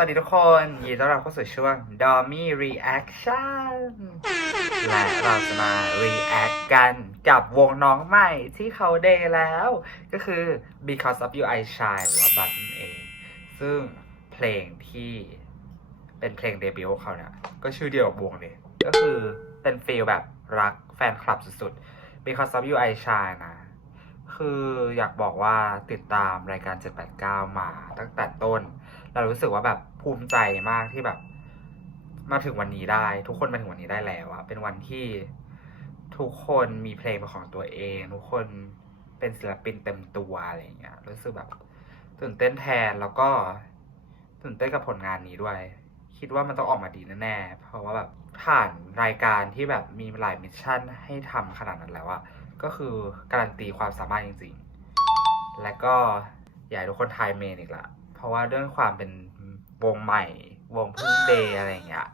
วัสดีทุกคนยินดีต้อนรับเข้าสู่ช่วง Dommy Reaction และเราจะมา react กันกับวงน้องใหม่ที่เขาเดย์แล้ว ก็คือ Because of You I Shine หรือว่าบัตนั่นเอง ซึ่งเพลงที่เป็นเพลงเดบิวต์เขาเนี่ย ก็ชื่อเดียวกับวงเลย ก็คือเป็นฟีลแบบรักแฟนคลับสุดๆ Because of You I Shine นะคืออยากบอกว่าติดตามรายการ 789 มาตั้งแต่ต้น เรารู้สึกว่าแบบ ภูมิใจมากที่แบบ มาถึงวันนี้ได้ ทุกคนมาถึงวันนี้ได้แล้วอะเป็นวันที่ทุกคนมีเพลงเป็นของตัวเอง ทุกคนเป็นศิลปินเต็มตัวอะไรอย่างเงี้ยรู้สึกแบบตื่นเต้นแทนแล้วก็ตื่นเต้นกับผลงานนี้ด้วย คิดว่ามันต้องออกมาดีแน่ๆเพราะว่าแบบผ่านรายการที่แบบมีหลายมิชชั่นให้ทำขนาดนั้นแล้วอะก็คือการันตีความสามารถจริง ๆ และก็อยากทุกคนทายเมนอีกละเพราะว่าเรื่องความเป็น วงใหม่ วงพึ่งเดย์อะไรอย่างเงี้ย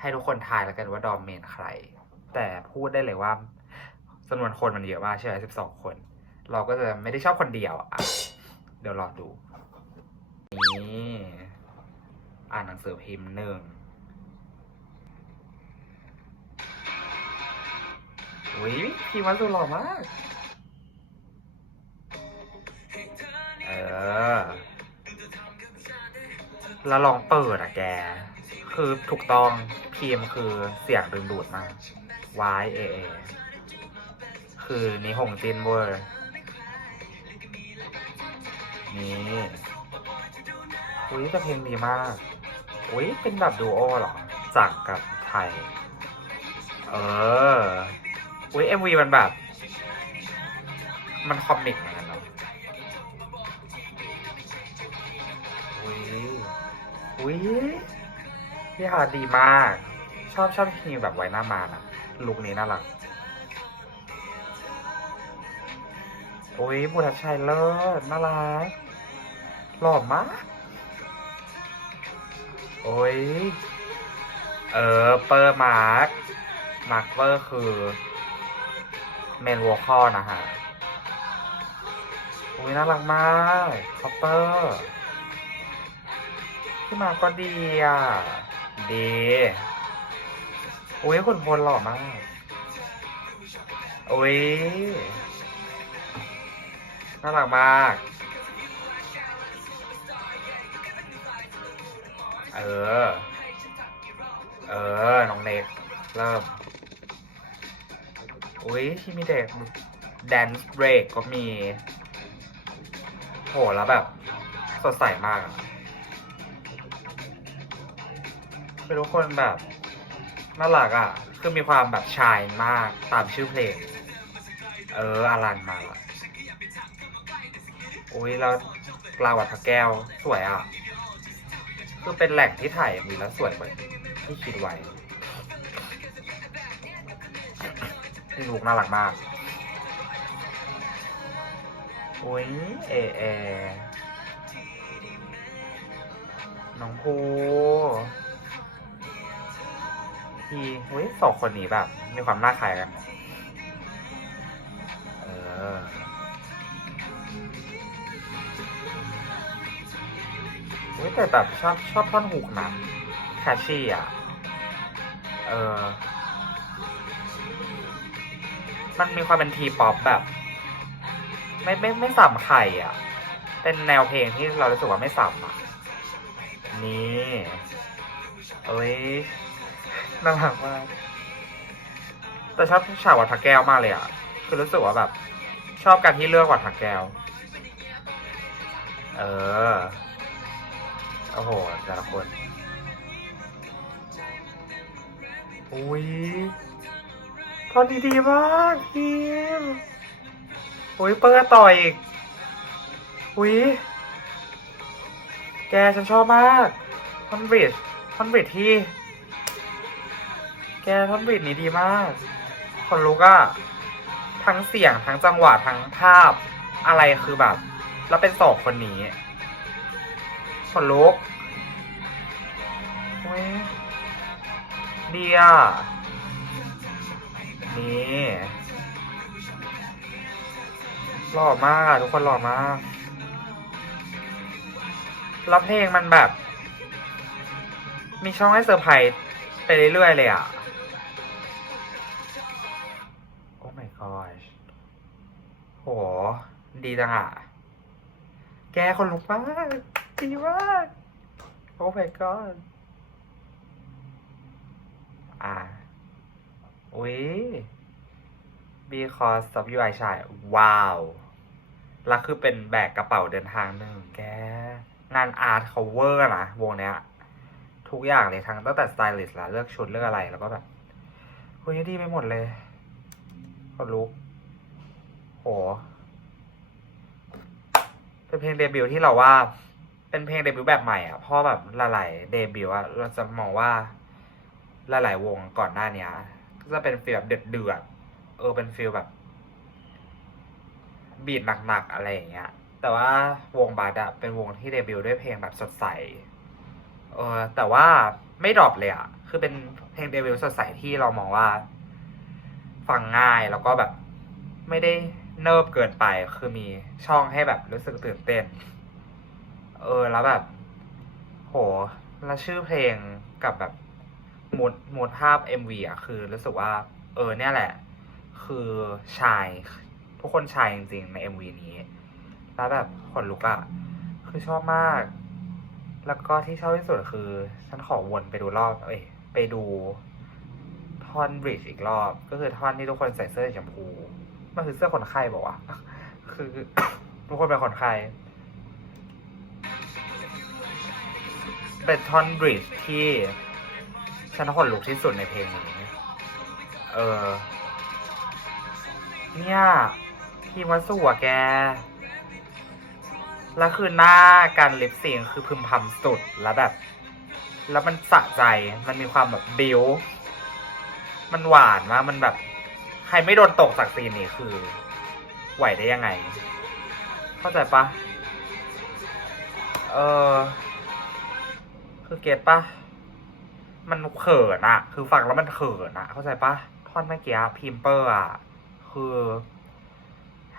ให้ทุกคนทายแล้วกันว่าดอมเมนใคร แต่พูดได้เลยว่าจำนวนคนมันเยอะมากใช่ไหมสิบสองคน เราก็จะไม่ได้ชอบคนเดียวอะ เดี๋ยวรอดูนี่อ่านหนังสือพิมพ์หนึ่งอุ้ยพี่วัสดุหล่อมาก เออ แล้วลองเปิดอะแก คือถูกต้องพีมคือเสียงดึงดูดมาก Y A A คือนิฮงจินเวอร์นี่อุ้ยแต่เพลงดีมาก อุ้ยเป็นแบบดูโอเหรอ จากกับไทย เออ อุ้ยเอ็มวีมันแบบ มันคอมิก อุ้ยพี่ฮาดีมาก ชอบชอบที่มีแบบไว้หน้ามานะลุคนี้น่ารักอุ้ยบุรชัยเลิศน่ารักหล่อมากโอ้ย เออ เปอร์มาร์ค มาร์คเปอร์คือเมนวอลคอนะฮะอุ้ยน่ารักมากคอปเปอร์ พี่มาก็ดีอะดีอุ้ยคนพลหล่อมากอุ้ยน่ารักมาก เออ เออ น้องเน็ก เริ่ม อุ้ยที่มีเด็กแดนซ์เบรกก็มี โห แล้วแบบ สดใสมากอะ เป็นทุกคนแบบน่ารักอะ คือมีความแบบชายมากตามชื่อเพลง เอออารันมาละอุ้ยแล้วปลาวัดพะแก้วสวยอะ คือเป็นแหล่งที่ถ่ายมีแล้วสวยกว่าที่คิดไว้นี่ลูกน่ารักมากอุ้ยเอเอน้องภู พี่เฮ้ยสองคนนี้แบบมีความน่าคล้ายกันเออเฮ้ยแต่แบบชอบชอบท่อนฮุกนะแคชชี่อะ เออ มันมีความเป็นทีป๊อปแบบ ไม่ไม่ไม่สัมไข่อะ เป็นแนวเพลงที่เรารู้สึกว่าไม่สัมอะ นี่ เอ้ย น่ารักมากแต่ชอบฉากวัดพระแก้วมากเลยอะ คือรู้สึกว่าแบบ ชอบการที่เลือกวัดพระแก้ว เออ โอ้โห แต่ละคน อุ้ยตอนนี้ดีมากพีมอุ้ยเปิดต่ออีก อุ้ย แกฉันชอบมากท่อนบริดจ์ท่อนบริดที่ กท่อนบริดนี้ดีมาก คนลุกอะทั้งเสียงทั้งจังหวะทั้งภาพอะไรคือแบบ แล้วเป็นสองคนนี้ คนลุกเว้ยดีอะนี่หล่อมากอะทุกคนหล่อมากแล้วเพลงมันแบบ มีช่องให้เซอร์ไพรส์ไปเรื่อยๆเลยอะ โอ้ my gosh โห ดีจังอะ แกคนลุกมาก ดีมาก โอ้ my god อ่าอุ้ย because of you I shy ว้าวแล้วคือเป็นแบกกระเป๋าเดินทางหนึ่งแก งานอาร์ตเขาเวอร์นะ วงเนี้ย ทุกอย่างเลยทั้งตั้งแต่สไตลิสต์ละเลือกชุดเลือกอะไรแล้วก็แบบเฮ้ยดีไปหมดเลย คนลุกโหเป็นเพลงเดบิวต์ที่เราว่า เป็นเพลงเดบิวต์แบบใหม่อะเพราะแบบหลายๆเดบิวต์อะเราจะมองว่าหลายๆวงก่อนหน้าเนี้ยก็จะเป็นฟีลแบบเดือดเดือดเออเป็นฟีลแบบ บีดหนักๆอะไรอย่างเงี้ย แต่ว่าวงบาร์ดอะเป็นวงที่เดบิวต์ด้วยเพลงแบบสดใสเออแต่ว่าไม่ดรอปเลยอะคือเป็นเพลงเดบิวต์สดใสที่เรามองว่า ฟังง่ายแล้วก็แบบไม่ได้เนิบเกินไปคือมีช่องให้แบบรู้สึกตื่นเต้น เออแล้วแบบ โหแล้วชื่อเพลงกับแบบมูดมูดภาพ MV อะ คือรู้สึกว่า เออเนี่ยแหละ คือชาย ทุกคนชายจริงๆใน MV นี้ แล้วแบบขนลุกอะ คือชอบมาก แล้วก็ที่ชอบที่สุดคือ ฉันขอวนไปดูรอบ เอ้ยไปดู ท่อนบริดจ์อีกรอบ ก็คือท่อนที่ทุกคนใส่เสื้อชมพูมันคือเสื้อคนไข้บอกว่าคือทุกคนเป็นคนไข้เป็นท่อนบริดจ์ที่ฉันขนลุกที่สุดในเพลงนี้เออ เนี่ยพี่วัสวแก แล้วคือหน้าการลิปซิงค์คือพึมพำสุดแล้วแบบ แล้วมันสะใจ มันมีความแบบบิว มันหวานมากมันแบบ ใครไม่โดนตกจากซีนนี้คือ ไหวได้ยังไง เข้าใจปะเออคือเก็ตปะมันเขินอะคือฟังแล้วมันเขินอะเข้าใจปะท่อนเมื่อกี้พิมเปอร์อะคือ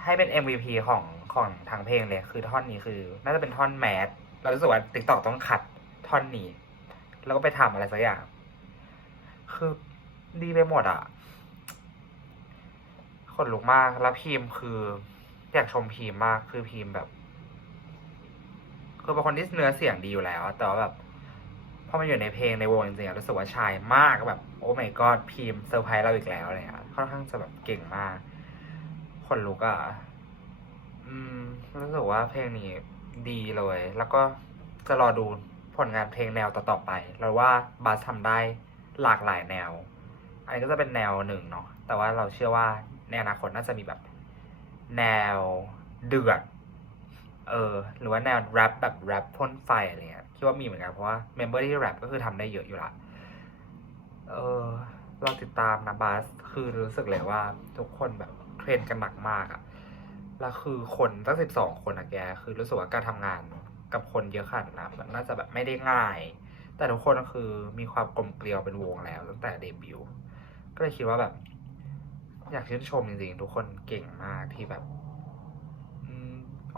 ให้เป็น MVP ของของทางเพลงเลยคือท่อนนี้คือ น่าจะเป็นท่อนแมสเรารู้สึกว่าติ๊กตอกต้องขัดท่อนนี้ แล้วก็ไปทำอะไรสักอย่าง คือ ดีไปหมดอะขนลุกมาก แล้วพีมคืออยากชมพีมมาก คือพีมแบบ คือเป็นคนที่เนื้อเสียงดีอยู่แล้ว แต่ว่าแบบพอมาอยู่ในเพลงในวงจริงๆรู้สึกว่าชายมากแบบโอ้ my god พีมเซอร์ไพรส์เราอีกแล้วอะไรเงี้ยค่อนข้างจะแบบเก่งมาก คนลุกอะอืมรู้สึกว่าเพลงนี้ดีเลย แล้วก็จะรอดูผลงานเพลงแนวต่อๆไป เราว่าบาสทำได้หลากหลายแนว อันนี้ก็จะเป็นแนวหนึ่งเนาะแต่ว่าเราเชื่อว่าในอนาคตน่าจะมีแบบแนวเดือดเออหรือว่าแนวแรปแบบแรปพ่นไฟอะไรเงี้ยคิดว่ามีเหมือนกันเพราะว่าเมมเบอร์ที่แรปก็คือทำได้เยอะอยู่ละเออเราติดตามนะบาสคือรู้สึกเลยว่าทุกคนแบบเทรนกันหนักมากอะแล้วคือคนตั้งสิบสองคนอะแก คือรู้สึกว่าการทำงานกับคนเยอะขนาดนั้นมันน่าจะแบบไม่ได้ง่าย แต่ทุกคนก็คือมีความกลมเกลียวเป็นวงแล้วตั้งแต่เดบิวต์ ก็เลยคิดว่าแบบ อยากชื่นชมจริงๆ ทุกคนเก่งมากที่แบบ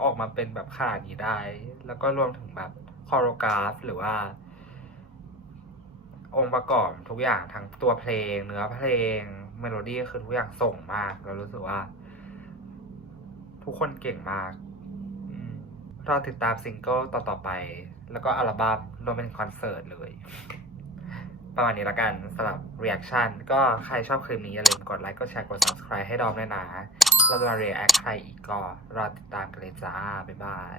ออกมาเป็นแบบขนาดนี้ได้ แล้วก็รวมถึงแบบคอโรกราฟหรือว่า องค์ประกอบทุกอย่างทั้งตัวเพลง เนื้อเพลง เมโลดี้คือทุกอย่างส่งมากแล้วรู้สึกว่า ทุกคนเก่งมากอืมรอติดตามซิงเกิลต่อๆไป แล้วก็อัลบั้มรวมเป็นคอนเสิร์ตเลย ประมาณนี้ละกันสำหรับ reaction ก็ใครชอบคลิปนี้อย่าลืมกดไลค์กดแชร์กด subscribe ให้ดอมด้วยนะ เราจะมา react ใครอีกก็รอติดตามกันเลยจ้า บ๊ายบาย